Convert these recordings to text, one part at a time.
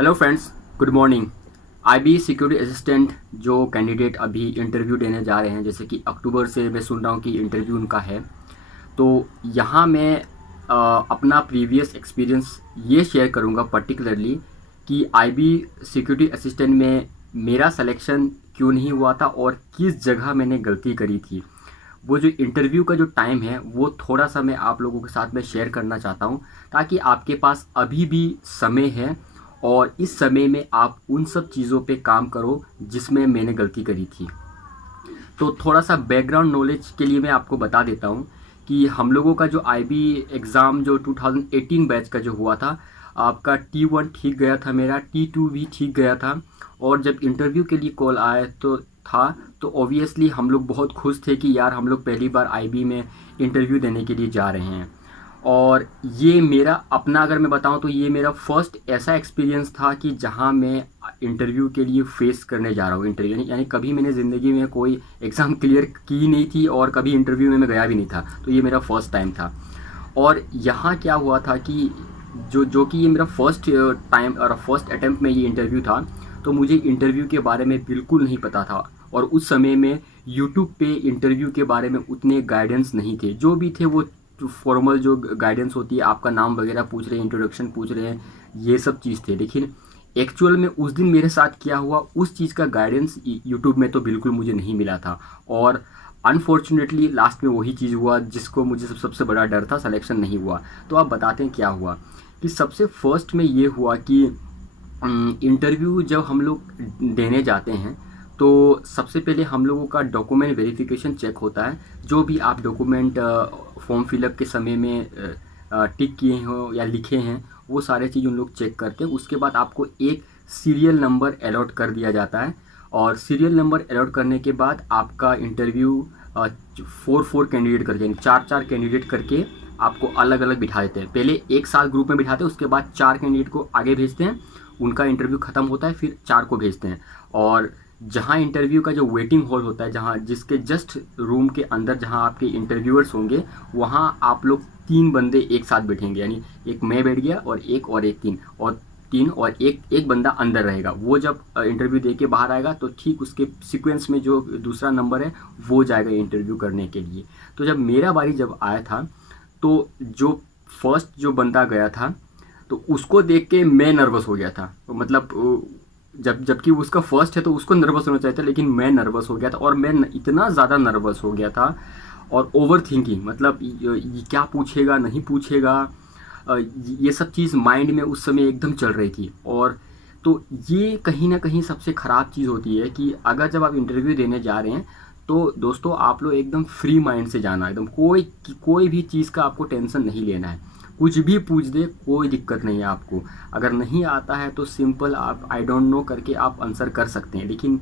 Hello friends, good morning. IB security assistant जो candidate अभी interview देने जा रहे हैं, जैसे कि अक्टूबर से मैं सुन रहा हूँ कि इंटरव्यू उनका है, तो यहाँ मैं अपना प्रीवियस एक्सपीरियंस ये शेयर करूँगा पर्टिकुलरली कि आईबी सिक्योरिटी असिस्टेंट में मेरा सिलेक्शन क्यों नहीं हुआ था और किस जगह मैंने गलती करी थी। वो जो इंटरव्यू का जो टाइम है वो थोड़ा सा मैं आप लोगों के साथ में शेयर करना चाहता हूँ, ताकि आपके पास अभी भी समय है और इस समय में आप उन सब चीज़ों पे काम करो जिसमें मैंने गलती करी थी। तो थोड़ा सा बैकग्राउंड नॉलेज के लिए मैं आपको बता देता हूँ कि हम लोगों का जो आईबी एग्ज़ाम जो 2018 बैच का जो हुआ था, आपका T1 ठीक गया था, मेरा T2 भी ठीक गया था। और जब इंटरव्यू के लिए कॉल आया तो ऑब्वियसली हम लोग बहुत खुश थे कि यार हम लोग पहली बार आईबी में इंटरव्यू देने के लिए जा रहे हैं। और ये मेरा अपना अगर मैं बताऊं तो ये मेरा फर्स्ट ऐसा एक्सपीरियंस था कि जहां मैं इंटरव्यू के लिए फेस करने जा रहा हूँ इंटरव्यू, यानी कभी मैंने ज़िंदगी में कोई एग्ज़ाम क्लियर की नहीं थी और कभी इंटरव्यू में मैं गया भी नहीं था, तो ये मेरा फर्स्ट टाइम था। और यहाँ क्या हुआ था कि जो कि ये मेरा फर्स्ट टाइम और फर्स्ट अटैम्प्ट में ये इंटरव्यू था, तो मुझे इंटरव्यू के बारे में बिल्कुल नहीं पता था। और उस समय में यूट्यूब पे इंटरव्यू के बारे में उतने गाइडेंस नहीं थे, जो भी थे वो फॉर्मल जो गाइडेंस होती है, आपका नाम वगैरह पूछ रहे हैं, इंट्रोडक्शन पूछ रहे हैं, ये सब चीज़ थे। लेकिन एक्चुअल में उस दिन मेरे साथ क्या हुआ, उस चीज़ का गाइडेंस यूट्यूब में तो बिल्कुल मुझे नहीं मिला था। और अनफॉर्चुनेटली लास्ट में वही चीज़ हुआ जिसको मुझे सबसे बड़ा डर था, सिलेक्शन नहीं हुआ। तो आप बताते हैं क्या हुआ कि सबसे फर्स्ट में ये हुआ कि इंटरव्यू जब हम लोग देने जाते हैं तो सबसे पहले हम लोगों का डॉक्यूमेंट वेरिफिकेशन चेक होता है। जो भी आप डॉक्यूमेंट फॉर्म फिलअप के समय में टिक किए हो या लिखे हैं, वो सारे चीज़ उन लोग चेक करते हैं। उसके बाद आपको एक सीरियल नंबर अलॉट कर दिया जाता है, और सीरियल नंबर अलॉट करने के बाद आपका इंटरव्यू 4 कैंडिडेट करके, यानी 4 कैंडिडेट करके आपको अलग अलग बिठा देते हैं। पहले एक साथ ग्रुप में बिठाते हैं, उसके बाद 4 कैंडिडेट को आगे भेजते हैं, उनका इंटरव्यू ख़त्म होता है, फिर 4 को भेजते हैं। और जहाँ इंटरव्यू का जो वेटिंग हॉल होता है, जहाँ जिसके जस्ट रूम के अंदर जहाँ आपके इंटरव्यूअर्स होंगे, वहाँ आप लोग 3 बंदे एक साथ बैठेंगे, यानी एक मैं बैठ गया और एक 3 और एक बंदा अंदर रहेगा। वो जब इंटरव्यू दे के बाहर आएगा तो ठीक उसके सीक्वेंस में जो दूसरा नंबर है वो जाएगा इंटरव्यू करने के लिए। तो जब मेरा बारी जब आया था, तो जो फर्स्ट जो बंदा गया था, तो उसको देख के मैं नर्वस हो गया था। तो मतलब जबकि उसका फर्स्ट है तो उसको नर्वस होना चाहिए था, लेकिन मैं नर्वस हो गया था। और मैं इतना ज़्यादा नर्वस हो गया था, और ओवर थिंकिंग, मतलब ये क्या पूछेगा नहीं पूछेगा, ये सब चीज़ माइंड में उस समय एकदम चल रही थी। और तो ये कहीं ना कहीं सबसे ख़राब चीज़ होती है कि अगर जब आप इंटरव्यू देने जा रहे हैं तो दोस्तों आप लोग एकदम फ्री माइंड से जाना, एकदम कोई भी चीज़ का आपको टेंशन नहीं लेना है। कुछ भी पूछ दे, कोई दिक्कत नहीं है आपको। अगर नहीं आता है तो सिंपल आप आई डोंट नो करके आप आंसर कर सकते हैं। लेकिन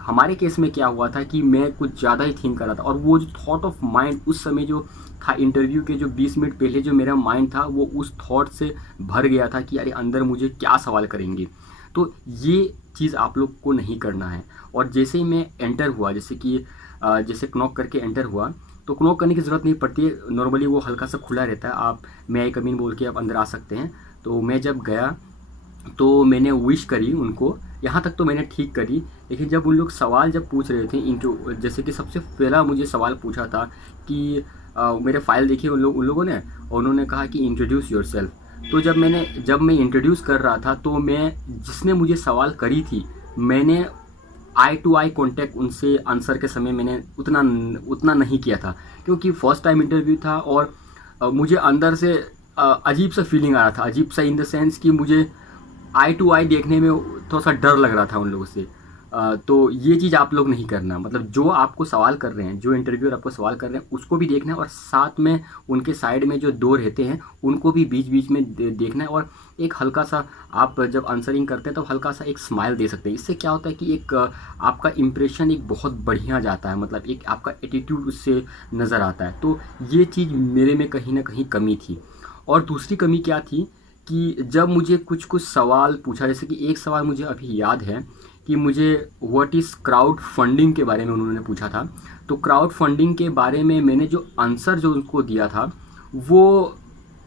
हमारे केस में क्या हुआ था कि मैं कुछ ज़्यादा ही थिंक कर रहा था, और वो जो थॉट ऑफ माइंड उस समय जो था, इंटरव्यू के जो 20 मिनट पहले जो मेरा माइंड था वो उस थॉट से भर गया था कि अरे अंदर मुझे क्या सवाल करेंगे। तो ये चीज़ आप लोग को नहीं करना है। और जैसे ही मैं एंटर हुआ, जैसे नॉक करके एंटर हुआ, तो नॉक करने की ज़रूरत नहीं पड़ती है, नॉर्मली वो हल्का सा खुला रहता है, आप मैं आई कम इन बोल के आप अंदर आ सकते हैं। तो मैं जब गया तो मैंने विश करी उनको, यहाँ तक तो मैंने ठीक करी। लेकिन जब उन लोग सवाल जब पूछ रहे थे, जैसे कि सबसे पहला मुझे सवाल पूछा था कि मेरे फाइल देखिए उन लोगों ने, और उन्होंने कहा कि इंट्रोड्यूस योरसेल्फ। तो जब मैं इंट्रोड्यूस कर रहा था, तो मैं जिसने मुझे सवाल करी थी, मैंने आई टू आई कॉन्टैक्ट उनसे आंसर के समय मैंने उतना नहीं किया था, क्योंकि फर्स्ट टाइम इंटरव्यू था। और मुझे अंदर से अजीब सा फीलिंग आ रहा था, अजीब सा इन द सेंस कि मुझे आई टू आई देखने में थोड़ा सा डर लग रहा था उन लोगों से। तो ये चीज़ आप लोग नहीं करना, मतलब जो आपको सवाल कर रहे हैं, जो इंटरव्यूअर आपको सवाल कर रहे हैं उसको भी देखना है, और साथ में उनके साइड में जो 2 रहते हैं उनको भी बीच बीच में देखना है। और एक हल्का सा आप जब आंसरिंग करते हैं तो हल्का सा एक स्माइल दे सकते हैं। इससे क्या होता है कि एक आपका इम्प्रेशन एक बहुत बढ़िया जाता है, मतलब एक आपका एटीट्यूड उससे नज़र आता है। तो ये चीज़ मेरे में कहीं ना कहीं कमी थी। और दूसरी कमी क्या थी कि जब मुझे कुछ सवाल पूछा, जैसे कि एक सवाल मुझे अभी याद है कि मुझे व्हाट इज़ क्राउड फंडिंग के बारे में उन्होंने पूछा था। तो क्राउड फंडिंग के बारे में मैंने जो आंसर जो उनको दिया था वो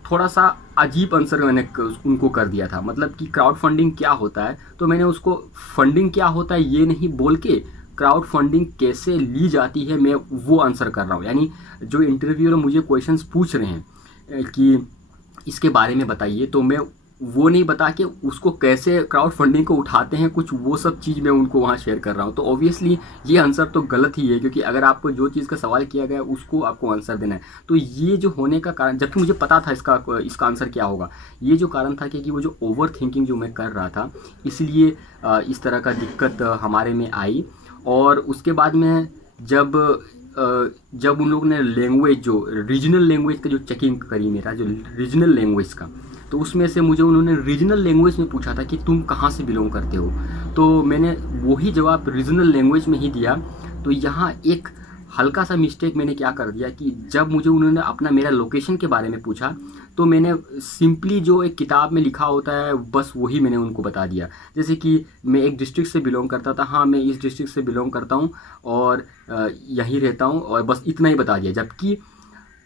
थोड़ा सा अजीब आंसर मैंने उनको कर दिया था, मतलब कि क्राउड फंडिंग क्या होता है, तो मैंने उसको फंडिंग क्या होता है ये नहीं बोल के क्राउड फंडिंग कैसे ली जाती है मैं वो आंसर कर रहा हूँ। यानी जो इंटरव्यूअर मुझे क्वेश्चंस पूछ रहे हैं कि इसके बारे में बताइए, तो मैं वो नहीं बता के उसको कैसे क्राउड फंडिंग को उठाते हैं कुछ वो सब चीज़ मैं उनको वहाँ शेयर कर रहा हूँ। तो ऑब्वियसली ये आंसर तो गलत ही है, क्योंकि अगर आपको जो चीज़ का सवाल किया गया है उसको आपको आंसर देना है। तो ये जो होने का कारण, जबकि मुझे पता था इसका आंसर क्या होगा, ये जो कारण था कि वो जो ओवर थिंकिंग जो मैं कर रहा था, इसलिए इस तरह का दिक्कत हमारे में आई। और उसके बाद में जब उन लोगों ने लैंग्वेज, जो रीजनल लैंग्वेज का जो चेकिंग करी, मेरा जो रीजनल लैंग्वेज का, तो उसमें से मुझे उन्होंने रीजनल लैंग्वेज में पूछा था कि तुम कहाँ से बिलोंग करते हो, तो मैंने वही जवाब रीजनल लैंग्वेज में ही दिया। तो यहाँ एक हल्का सा मिस्टेक मैंने क्या कर दिया कि जब मुझे उन्होंने मेरा लोकेशन के बारे में पूछा, तो मैंने सिंपली जो एक किताब में लिखा होता है बस वही मैंने उनको बता दिया। जैसे कि मैं एक डिस्ट्रिक्ट से बिलोंग करता था, हाँ मैं इस डिस्ट्रिक्ट से बिलोंग करता हूँ और यहीं रहता हूँ, और बस इतना ही बता दिया। जबकि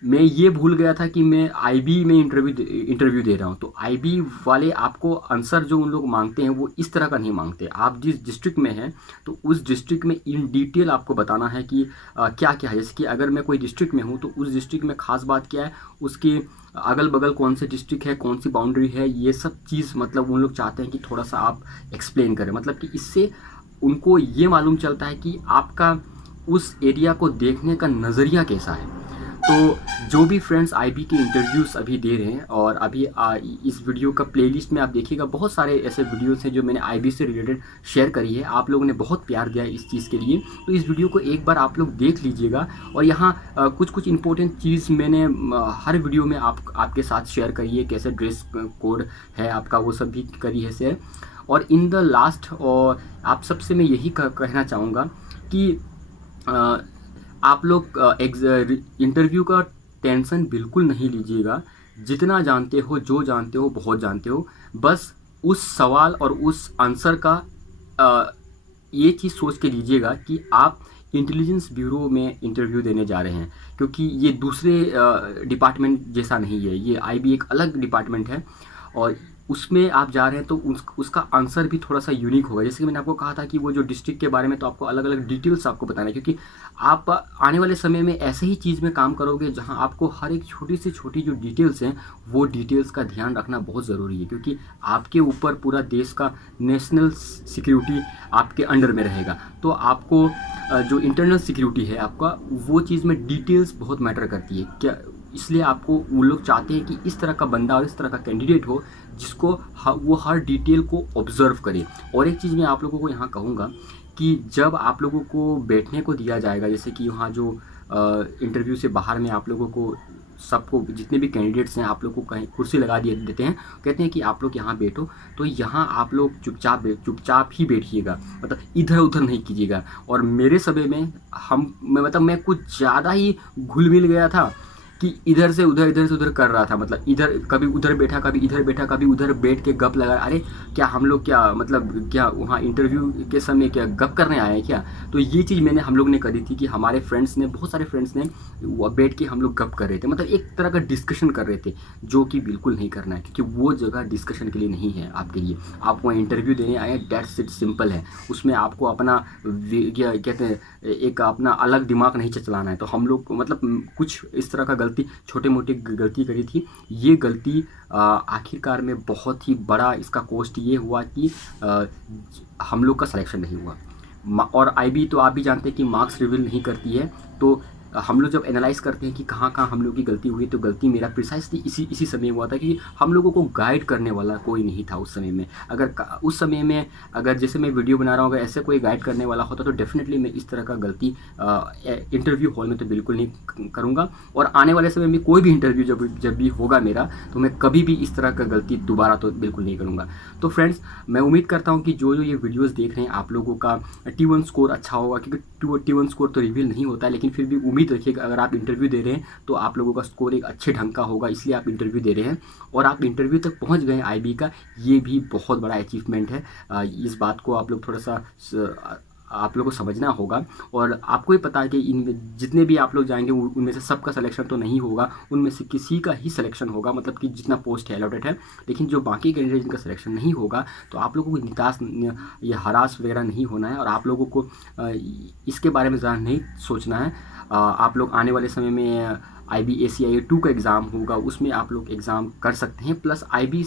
मैं ये भूल गया था कि मैं आईबी में इंटरव्यू दे रहा हूँ। तो आईबी वाले आपको आंसर जो उन लोग मांगते हैं वो इस तरह का नहीं मांगते। आप जिस डिस्ट्रिक्ट में हैं तो उस डिस्ट्रिक्ट में इन डिटेल आपको बताना है कि क्या क्या है। जैसे कि अगर मैं कोई डिस्ट्रिक्ट में हूँ तो उस डिस्ट्रिक्ट में खास बात क्या है, उसके अगल बगल कौन से डिस्ट्रिक्ट है, कौन सी बाउंड्री है, ये सब चीज़ मतलब उन लोग चाहते हैं कि थोड़ा सा आप एक्सप्लेन करें। मतलब कि इससे उनको ये मालूम चलता है कि आपका उस एरिया को देखने का नज़रिया कैसा है। तो जो भी फ्रेंड्स आईबी के इंटरव्यूज़ अभी दे रहे हैं, और अभी इस वीडियो का प्लेलिस्ट में आप देखिएगा बहुत सारे ऐसे वीडियोस हैं जो मैंने आईबी से रिलेटेड शेयर करी है। आप लोगों ने बहुत प्यार दिया है इस चीज़ के लिए, तो इस वीडियो को एक बार आप लोग देख लीजिएगा। और यहाँ कुछ इंपॉर्टेंट चीज़ मैंने हर वीडियो में आपके साथ शेयर करी है, कैसे ड्रेस कोड है आपका वो सब भी करी है शेयर। और इन द लास्ट और आप सबसे मैं यही कहना चाहूँगा कि आप लोग इंटरव्यू का टेंशन बिल्कुल नहीं लीजिएगा। जितना जानते हो, जो जानते हो बहुत जानते हो, बस उस सवाल और उस आंसर का ये चीज़ सोच के लीजिएगा कि आप इंटेलिजेंस ब्यूरो में इंटरव्यू देने जा रहे हैं, क्योंकि ये दूसरे डिपार्टमेंट जैसा नहीं है। ये आईबी एक अलग डिपार्टमेंट है और उसमें आप जा रहे हैं, तो उसका आंसर भी थोड़ा सा यूनिक होगा। जैसे कि मैंने आपको कहा था कि वो जो डिस्ट्रिक्ट के बारे में, तो आपको अलग अलग डिटेल्स आपको बताना है, क्योंकि आप आने वाले समय में ऐसे ही चीज़ में काम करोगे जहां आपको हर एक छोटी से छोटी जो डिटेल्स हैं वो डिटेल्स का ध्यान रखना बहुत ज़रूरी है, क्योंकि आपके ऊपर पूरा देश का नेशनल सिक्योरिटी आपके अंडर में रहेगा। तो आपको जो इंटरनल सिक्योरिटी है आपका, वो चीज़ में डिटेल्स बहुत मैटर करती है क्या। इसलिए आपको वो लोग चाहते हैं कि इस तरह का बंदा और इस तरह का कैंडिडेट हो जिसको वो हर डिटेल को ऑब्जर्व करे। और एक चीज़ मैं आप लोगों को यहाँ कहूँगा कि जब आप लोगों को बैठने को दिया जाएगा, जैसे कि यहाँ जो इंटरव्यू से बाहर में आप लोगों को सबको, जितने भी कैंडिडेट्स हैं, आप लोग को कहीं कुर्सी लगा देते हैं, कहते हैं कि आप लोग यहाँ बैठो, तो यहाँ आप लोग चुपचाप ही बैठिएगा, मतलब इधर उधर नहीं कीजिएगा। और मेरे समय में मैं कुछ ज़्यादा ही घुल मिल गया था कि इधर से उधर कर रहा था। मतलब इधर कभी उधर बैठा, कभी इधर बैठा, कभी उधर बैठ के गप लगा। अरे क्या हम लोग क्या वहाँ इंटरव्यू के समय क्या गप करने आए हैं क्या। तो ये चीज़ हम लोग ने करी थी कि हमारे फ्रेंड्स ने, बहुत सारे फ्रेंड्स ने बैठ के हम लोग गप कर रहे थे, मतलब एक तरह का डिस्कशन कर रहे थे, जो कि बिल्कुल नहीं करना है, क्योंकि वो जगह डिस्कशन के लिए नहीं है आपके लिए। आप वहाँ इंटरव्यू देने आए हैं, डेट्स इट सिंपल है। उसमें आपको अपना क्या कहते हैं, एक अपना अलग दिमाग नहीं चलाना है। तो हम लोग मतलब कुछ इस तरह का छोटे मोटे गलती करी थी। ये गलती आखिरकार में बहुत ही बड़ा इसका कॉस्ट ये हुआ कि हम लोग का सिलेक्शन नहीं हुआ। और आईबी तो आप भी जानते हैं कि मार्क्स रिवील नहीं करती है, तो हम लोग जब एनालाइज करते हैं कि कहाँ हम लोग की गलती हुई, तो गलती मेरा प्रिसाइसली इसी समय हुआ था कि हम लोगों को गाइड करने वाला कोई नहीं था उस समय में। उस समय में अगर जैसे मैं वीडियो बना रहा हूँ, अगर ऐसे कोई गाइड करने वाला होता तो डेफिनेटली मैं इस तरह का गलती इंटरव्यू हॉल में तो बिल्कुल नहीं करूँगा। और आने वाले समय में कोई भी इंटरव्यू जब भी होगा मेरा, तो मैं कभी भी इस तरह का गलती दोबारा तो बिल्कुल नहीं करूँगा। तो फ्रेंड्स, मैं उम्मीद करता हूँ कि जो ये वीडियोज़ देख रहे हैं आप लोगों का T1 स्कोर अच्छा होगा, क्योंकि T1 स्कोर तो रिवील नहीं होता है, लेकिन फिर भी उम्मीद रखिएगा अगर आप इंटरव्यू दे रहे हैं तो आप लोगों का स्कोर एक अच्छे ढंग का होगा, इसलिए आप इंटरव्यू दे रहे हैं और आप इंटरव्यू तक पहुंच गए आईबी का, ये भी बहुत बड़ा अचीवमेंट है। इस बात को आप लोग थोड़ा सा आप लोगों को समझना होगा। और आपको ही पता है कि इन जितने भी आप लोग जाएंगे उनमें से सबका सिलेक्शन तो नहीं होगा, उनमें से किसी का ही सिलेक्शन होगा, मतलब कि जितना पोस्ट है अलॉटेड है। लेकिन जो बाकी कैंडिडेट जिनका सिलेक्शन नहीं होगा, तो आप लोगों को निकास ये हरास वगैरह नहीं होना है, और आप लोगों को इसके बारे में ज़्यादा नहीं सोचना है। आप लोग आने वाले समय में IB ACIA 2 का एग्ज़ाम होगा, उसमें आप लोग एग्ज़ाम कर सकते हैं। प्लस IB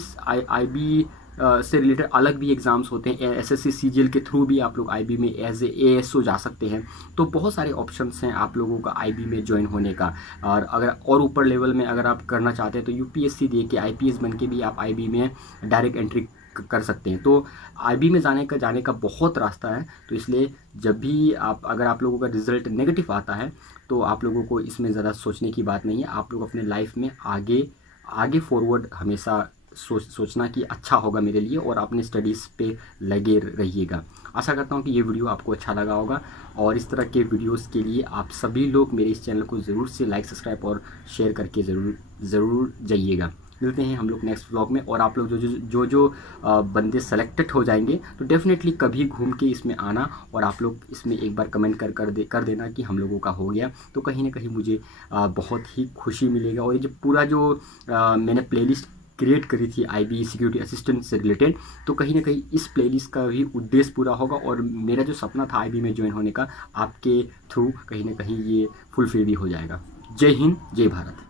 से रिलेटेड अलग भी एग्ज़ाम्स होते हैं, SSC CGL के थ्रू भी आप लोग IB में एज ए ASO जा सकते हैं। तो बहुत सारे ऑप्शंस हैं आप लोगों का IB में ज्वाइन होने का। और अगर और ऊपर लेवल में अगर आप करना चाहते हैं तो UPSC दे के IPS बन के भी आप IB में डायरेक्ट एंट्री कर सकते हैं। तो IB में जाने का बहुत रास्ता है। तो इसलिए जब भी अगर आप लोगों का रिज़ल्ट नेगेटिव आता है, तो आप लोगों को इसमें ज़्यादा सोचने की बात नहीं है। आप लोग अपने लाइफ में आगे फॉरवर्ड हमेशा सोचना कि अच्छा होगा मेरे लिए, और अपने स्टडीज़ पे लगे रहिएगा। आशा करता हूँ कि ये वीडियो आपको अच्छा लगा होगा, और इस तरह के वीडियोस के लिए आप सभी लोग मेरे इस चैनल को ज़रूर से लाइक, सब्सक्राइब और शेयर करके ज़रूर जाइएगा। मिलते हैं हम लोग नेक्स्ट व्लॉग में। और आप लोग जो बंदे सेलेक्टेड हो जाएंगे, तो डेफिनेटली कभी घूम के इसमें आना, और आप लोग इसमें एक बार कमेंट कर देना कि हम लोगों का हो गया। तो कहीं ना कहीं मुझे बहुत ही खुशी मिलेगा। और ये जो पूरा मैंने प्लेलिस्ट क्रिएट करी थी IB सिक्योरिटी असिस्टेंट से रिलेटेड, तो कहीं ना कहीं इस प्लेलिस्ट का भी उद्देश्य पूरा होगा, और मेरा जो सपना था IB में ज्वाइन होने का, आपके थ्रू कहीं ना कहीं ये फुलफिल भी हो जाएगा। जय हिंद, जय भारत।